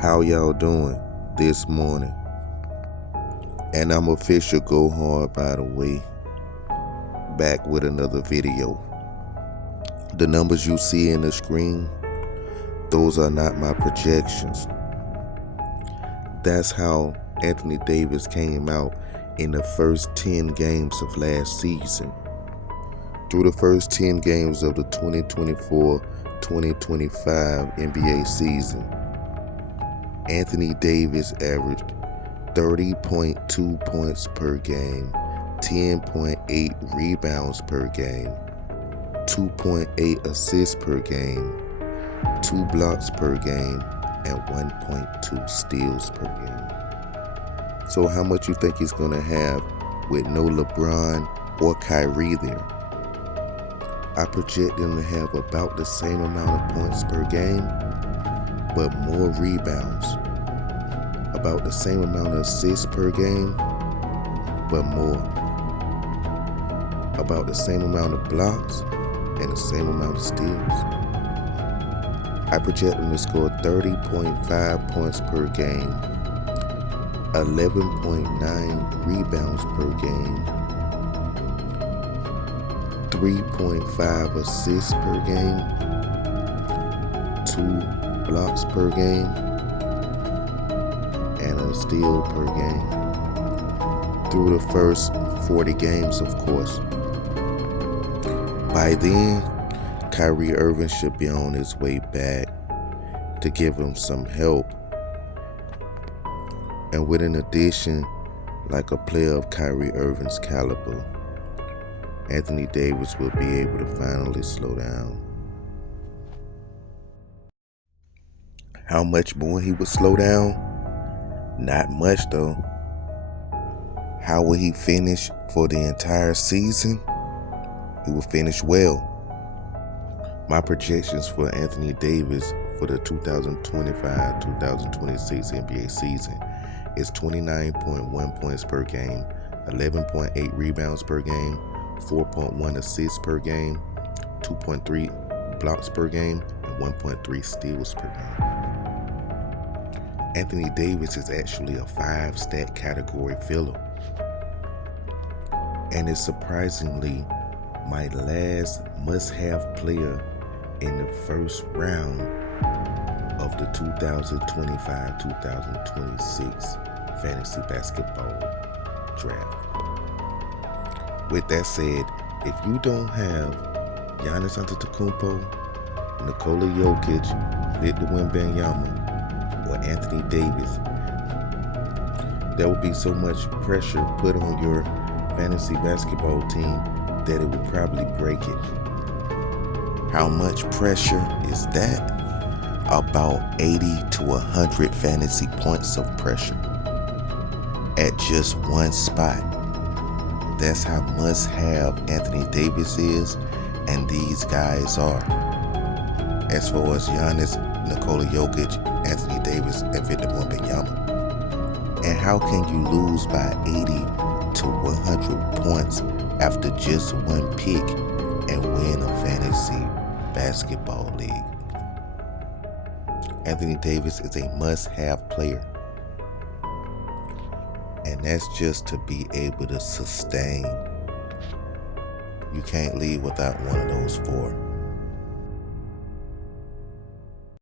How y'all doing this morning? And I'm official Go Hard, by the way, back with another video. The numbers you see in the screen, those are not my projections. That's how Anthony Davis came out in the first 10 games of last season. Through the first 10 games of the 2024-2025 NBA season, Anthony Davis averaged 30.2 points per game, 10.8 rebounds per game, 2.8 assists per game, 2 blocks per game, and 1.2 steals per game. So how much you think he's going to have with no LeBron or Kyrie there? I project them to have about the same amount of points per game, but more rebounds. About the same amount of assists per game, but more. About the same amount of blocks and the same amount of steals. I project them to score 30.5 points per game, 11.9 rebounds per game, 3.5 assists per game, 2 blocks per game, and a steal per game. Through the first 40 games, of course. By then, Kyrie Irving should be on his way back to give him some help. And with an addition like a player of Kyrie Irving's caliber, Anthony Davis will be able to finally slow down. How much more he would slow down? Not much though. How will he finish for the entire season? He will finish well. My projections for Anthony Davis for the 2025-2026 NBA season is 29.1 points per game, 11.8 rebounds per game, 4.1 assists per game, 2.3 blocks per game, and 1.3 steals per game. Anthony Davis is actually a 5-stat category filler. And is surprisingly my last must-have player in the first round of the 2025-2026 fantasy basketball draft. With that said, if you don't have Giannis Antetokounmpo, Nikola Jokic, Victor Wembanyama, or Anthony Davis, there will be so much pressure put on your fantasy basketball team that it would probably break it. How much pressure is that? About 80 to 100 fantasy points of pressure at just one spot. That's how must-have Anthony Davis is, and these guys are. As far as Giannis, Nikola Jokic, Anthony Davis, and Victor Wembanyama. And how can you lose by 80 to 100 points after just one pick and win a fantasy basketball league? Anthony Davis is a must-have player. And that's just to be able to sustain. You can't leave without one of those 4.